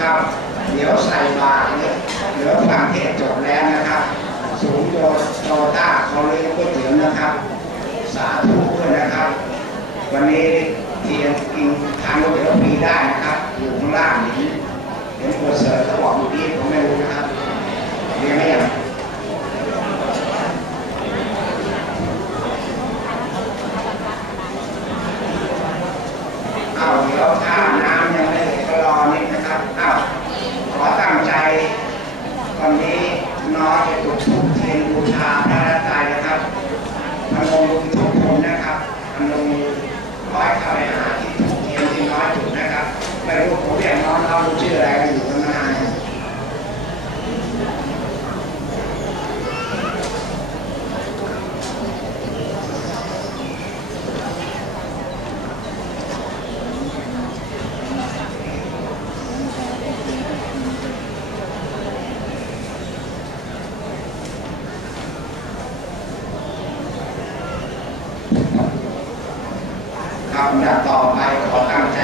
ครับ เดี๋ยวใส่บาตรเนี่ยเดี๋ยวฟังเทศจบแล้วนะครับสูงโยโตต้าเขาเลี้ยก๋วยเตี๋ยวนะครับ สาธุด้วยนะครับ วันนี้เทียนกินทานก๋วยเตี๋ยวฟรีได้นะครับ อยู่ข้างล่างนี้เห็นโปรเซอร์เขาบอกอยู่ที่ผมไม่รู้นะครับเรียนไม่ยังเอาเดี๋ยวถ้าน้ำยังไม่ก็รอนิดนะครับเอาขอตั้งใจ วันนี้น้อยจะจุดธูปเทียนบูชาพระรัตนตรัยนะครับพนมมือทุกคนนะครับพนมมือร้อยเข้าไปหาที่ธูปเทียนที่น้อยจุดนะครับ ไม่รู้ผมเรียกน้องน้องรู้ชื่ออะไรกันอยู่ข้างหน้าเนี่ยครับลำดับต่อไปขอตั้งใจ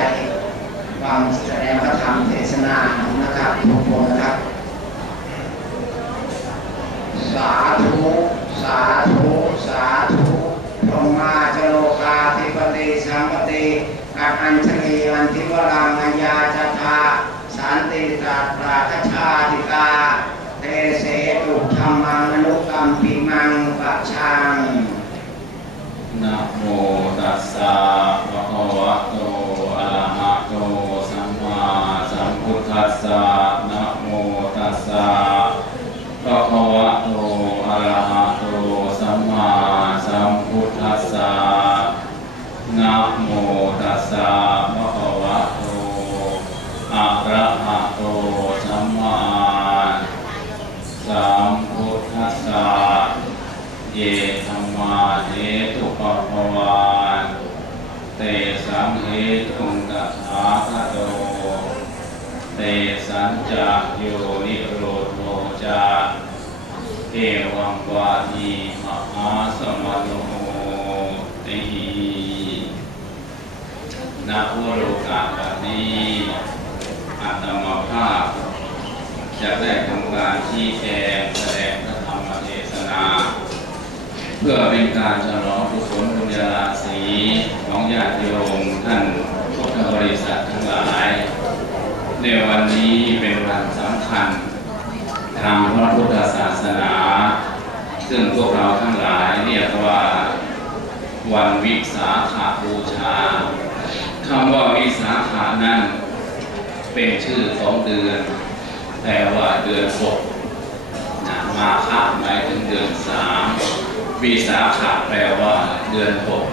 ฟังแสดงพระธรรมเทศนานะครับทุกคนนะครับ สาธุ สาธุ สาธุพรมาจโลกาธิปติสัมปติกัอัญชลีอันทิวรังอัญญาจทาสันติตาปราคชาติกาเตเสตุธรรมังอนุกรรมปิมังปัจชังนะโมตัสสะ ตัสสะนะโมตัสสะภะคะวะโตอะระหะโตสัมมาสัมพุทธัสสะนะโมตัสสะภะคะวะโตอะระหะโตสัมมาสัมพุทธัสสะเยธรรมาเหตุปปวานเตสังเหตุงกัสสาคโต เตสัญจะโยนิโรธโมจาเอวังวาทีมหาสมโนตินาโวโลกาปนี้อัตมภาพจะได้ทำการชี้แจงแสดงพระธรรมเทศนา เพื่อเป็นการฉลองกุศลบุญญาราศีของญาติโยมท่านพุทธบริษัททั้งหลาย ในวันนี้เป็นวันสำคัญ ทางพระพุทธศาสนา ซึ่งพวกเราทั้งหลายเรียกว่า วันวิสาขาบูชาคำว่าวิสาขานั้น เป็นชื่อของเดือน แต่ว่าเดือนหกนะมาฆะหมายถึงเดือนสามวิสาขะแปลว่าเดือนหก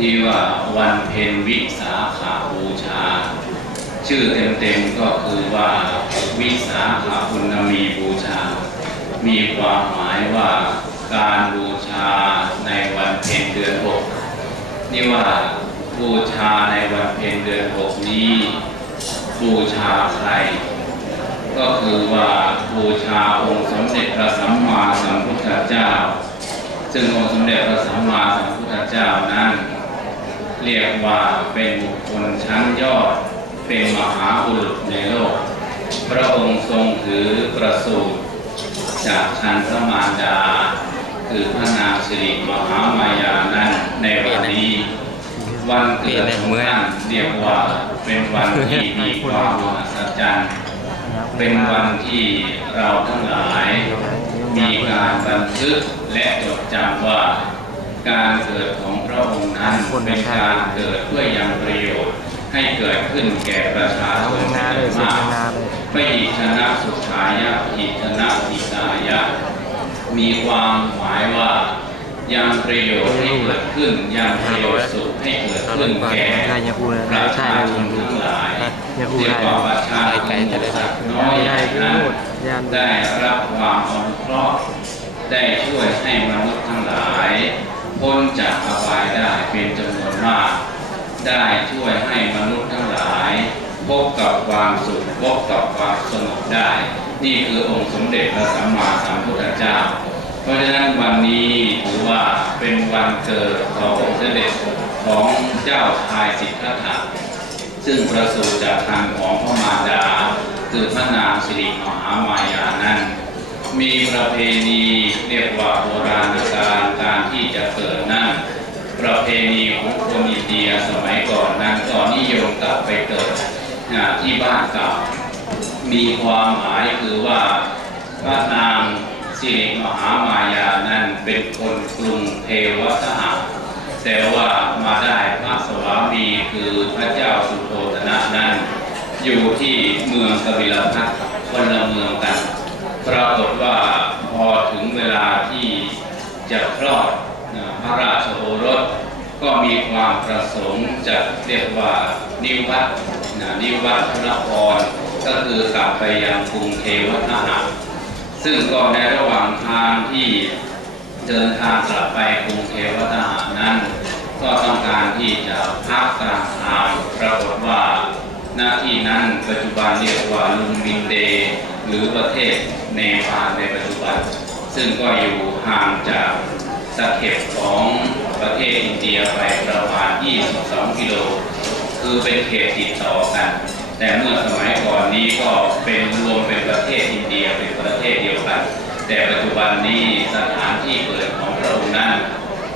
นี่ว่าวันเพ็ญวิสาขาบูชา ชื่อเต็มๆก็คือว่าวิสาขาปุณมีบูชา มีความหมายว่าการบูชาในวันเพ็ญเดือนหกนี่ว่าบูชาในวันเพ็ญเดือนหกนี้บูชาใคร ก็คือว่าบูชาองค์สมเด็จพระสัมมาสัมพุทธเจ้า ซึ่งองค์สมเด็จพระสัมมาสัมพุทธเจ้านั้น เรียกว่าเป็นบุคคลชั้นยอด เป็นมหาบุรุษในโลก พระองค์ทรงถือประสูติจากคันธมารดา คือพระนางสิริมหามายานั้นในวันนี้ วันเกิดของท่านเรียกว่าเป็นวันที่มีความมหัศจรรย์เป็นวันที่เราทั้งหลาย มีการบันทึกและจดจำว่า การเกิดของพระองค์นั้นเป็นการเกิดเพื่อยังป ให้เกิดขึ้นแก่ประชาชนงานเลยมากไม่อิชนะสุขายะอิชนะอิสายะ มีความหมายว่ายังประโยชน์ให้เกิดขึ้นยังประโยชน์สุขให้เกิดขึ้นแก่ประชาชนทั้งหลายเรียกว่าประชาชนสักน้อยใหญ่นั้นยันได้รับความอนุเคราะห์ได้ช่วยให้มนุษย์ทั้งหลายพ้นจากอบายได้เป็นจำนวนมาก ได้ช่วยให้มนุษย์ทั้งหลาย พบกับความสุขพบกับความสงบได้ นี่คือองค์สมเด็จพระสัมมาสัมพุทธเจ้า เพราะฉะนั้นวันนี้ถือว่าเป็นวันเกิดขององค์สมเด็จของเจ้าชายสิทธัตถะซึ่งประสูติจากทางของพระมารดาคือพระนางสิริมหามายานั้นมีประเพณีเรียกว่าโบราณการการที่จะเกิดนั้น ประเพณีของคนอินเดียสมัยก่อนนั้นก็นิยมกลับไปเกิดที่บ้านเก่ามีความหมายคือว่าพระนางสิริมหามายานั้นเป็นคนกรุงเทวสหะแต่ว่ามาได้พระสวามีคือพระเจ้าสุโธทนะนั้น อยู่ที่เมืองกบิลพัทคนละเมืองกัน ปรากฏว่าพอถึงเวลาที่จะคลอด ระราชโอรส ก็มีความประสงค์จะเรียกว่านิวัตนะนิวัตนครก็คือกลับไปยังกรุงเทวทหารซึ่งก็ในระหว่างทางที่เดินทางกลับไปกรุงเทวทหารนั้น ก็ต้องการที่จะพักกลางทางปรากฏว่าหน้าที่นั้นปัจจุบันเรียกว่าลุมบินเด หรือประเทศเนปาลในปัจจุบัน ซึ่งก็อยู่ห่างจาก สะเข็บของประเทศอินเดียไปประมาณ 22 กิโล คือเป็นเขตติดต่อกัน แต่เมื่อสมัยก่อนนี้ก็เป็นรวมเป็นประเทศอินเดียเป็นประเทศเดียวกัน แต่ปัจจุบันนี้สถานที่เกิดของพระองค์นั้น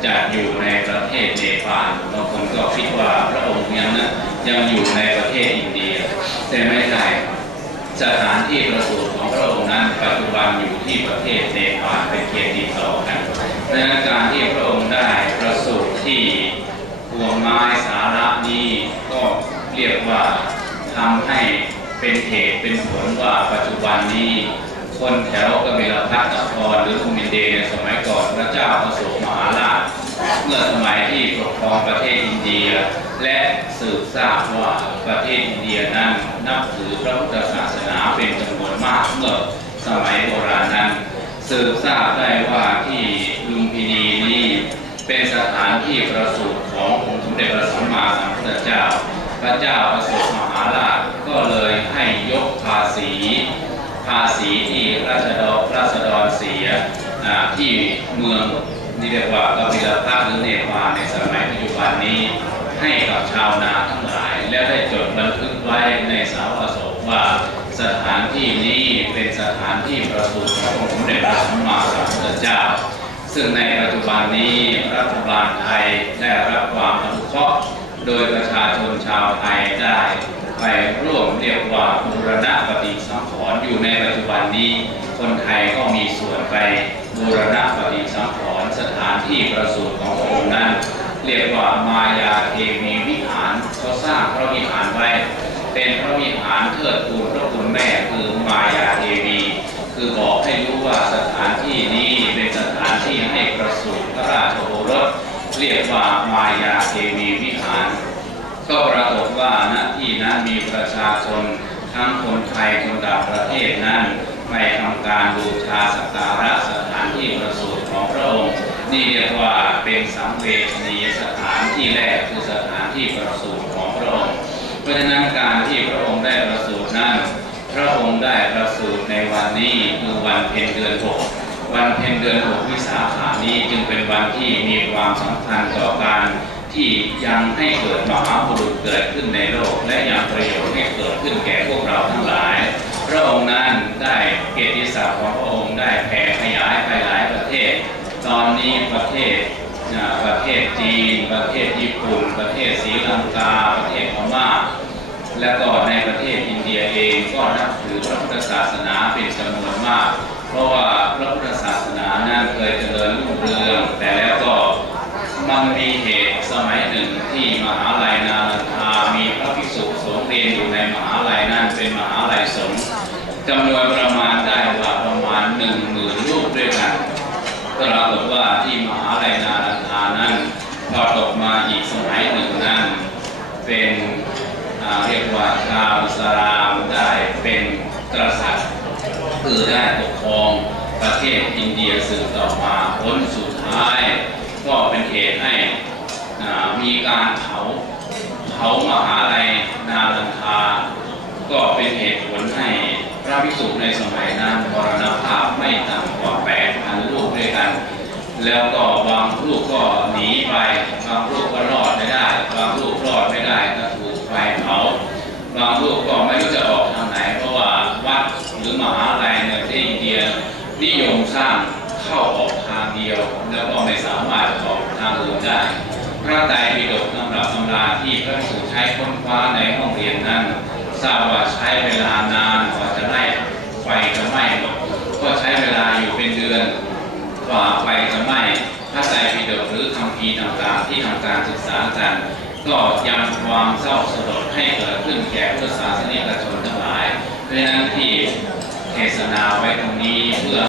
จะอยู่ในประเทศเนปาลบางคนก็คิดว่าพระองค์ยังนะยังอยู่ในประเทศอินเดีย แต่ไม่ใช่สถานที่ประสูติของพระองค์นั้นปัจจุบันอยู่ที่ประเทศเนปาลเป็นเขตติดต่อกัน ดังนั้นการที่พระองค์ได้ประสูติที่พวงไม้สาระนี้ก็เรียกว่าทำให้เป็นเหตุเป็นผลว่าปัจจุบันนี้คนแถวกบิลพัทนครหรือภูมินเดย์ในสมัยก่อนพระเจ้าอโศกมหาราชเมื่อสมัยที่ปกครองประเทศอินเดีย และสืบทราบว่าประเทศอินเดียนั้นนับถือพระพุทธศาสนาเป็นจำนวนมากเมื่อสมัยโบราณนั้นสืบทราบได้ว่าที่ลุ มพินีนี้เป็นสถานที่ประสูติขององค์สมเด็จพระสัมมาสัมพุทธเจ้า พระเจ้าอโศกมหาราชก็เลยให้ยกภาษีภาษีที่ราษฎรราษฎรเสียที่เมืองนี่เรียกว่ากบิลพัทหรือเนปาลในสมัยปัจจุบันนี้ให้กับชาวนาทั้งหลาย และได้จดบันทึกไว้ในสาวอโศกว่าสถานที่นี้เป็นสถานที่ประสูติของสมเด็จพระสัมมาสัมพุทธเจ้า ซึ่งในปัจจุบันนี้รัฐบาลไทยได้รับความอนุเคราะห์โดยประชาชนชาวไทยได้ไปร่วมเรียกว่าบูรณะปฏิสังขรณ์อยู่ในปัจจุบันนี้ คนไทยก็มีส่วนไปบูรณะปฏิสังขรณ์สถานที่ประสูติขององค์นั้น เรียกว่ามายาเทวีวิหารเขาสร้างพระวิหารไว้ เป็นพระวิหารเทิดทูนพระคุณแม่คือมายาเทวี คือบอกให้รู้ว่าสถานที่นี้เป็นสถานที่ให้ประสูติพระราชโอรส เรียก ว่ามายาเทวีวิหาร ก็ปรากฏว่าณที่นั้นมีประชาชนทั้งคนไทยคนต่างประเทศนั้นไปทำการบูชาสักการะสถานที่ประสูติของพระองค์ นี่เรียกว่าเป็นสังเวชนียสถานที่แรกคือสถานที่ประสูติของพระองค์ เพราะฉะนั้นการที่พระองค์ได้ประสูตินั้น พระองค์ได้ประสูติในวันนี้คือวันเพ็ญเดือนหก วันเพ็ญเดือนหกวิสาขานี้จึงเป็นวันที่มีความสำคัญต่อการที่ยังให้เกิดมหาบุรุษเกิดขึ้นในโลก และยังประโยชน์ให้เกิดขึ้นแก่พวกเราทั้งหลาย พระองค์นั้นได้เกียรติศักดิ์ของพระองค์ได้แผ่ขยายไปหลายประเทศ ตอนนี้ประเทศประเทศจีน ประเทศญี่ปุ่น ประเทศศรีลังกา ประเทศพม่า และก็ในประเทศอินเดียเองก็นับถือพระพุทธศาสนาเป็นจำนวนมาก เพราะว่าพระพุทธศาสนานั้นเคยเจริญรุ่งเรือง แต่แล้วก็มันมีเหตุสมัยหนึ่งที่มหาลัยนาลันทามีพระภิกษุสงฆ์เรียนอยู่ในมหาลัยนั้นเป็นมหาลัยสงฆ์จำนวนประมาณได้ว่าประมาณหนึ่งหมื่นรูปด้วยกันก็ปรากฏว่าที่มหาลัยนารันทานั้นพอตกมาอีกสมัยหนึ่งนั้นเป็นเรียกว่าชาวอิสลามได้เป็นกษัตริย์ คือได้ปกครองประเทศอินเดียสืบต่อมาผลสุดท้าย ก็เป็นเหตุให้มีการเผาเผามหาลัยนารันทา ก็เป็นเหตุผลให้พระภิกษุในสมัยนั้นมรณภาพไม่ต่ำกว่า8,000รูปด้วยกัน แล้วก็บางรูปก็หนีไป บางรูปก็รอดไม่ได้ บางรูปรอดไม่ได้ก็ถูกไฟเผา บางรูปก็ไม่รู้จะออก รือมหาลัยในประเทศอินเดีย นิยมสร้างเข้าออกทางเดียว แล้วก็ไม่สามารถออกทางอื่นได้ พระไตรปิฎกตำรับตำราที่พระภิกษุใช้ค้นคว้าในห้องเรียนนั้นทราบว่าใช้เวลานานกว่าจะได้ไฟจะไหม้หมดก็ใช้เวลาอยู่เป็นเดือนกว่าไฟจะไหม้พระไตรปิฎกหรือคำพีต่างๆ ที่ทำการศึกษากันก็ยังความเศร้าสลดให้เกิดขึ้นแก่พุทธศาสนิกชนทั้งหลาย เพราะฉะนั้นที่ เทศนาไว้ตรงนี้เพื่อ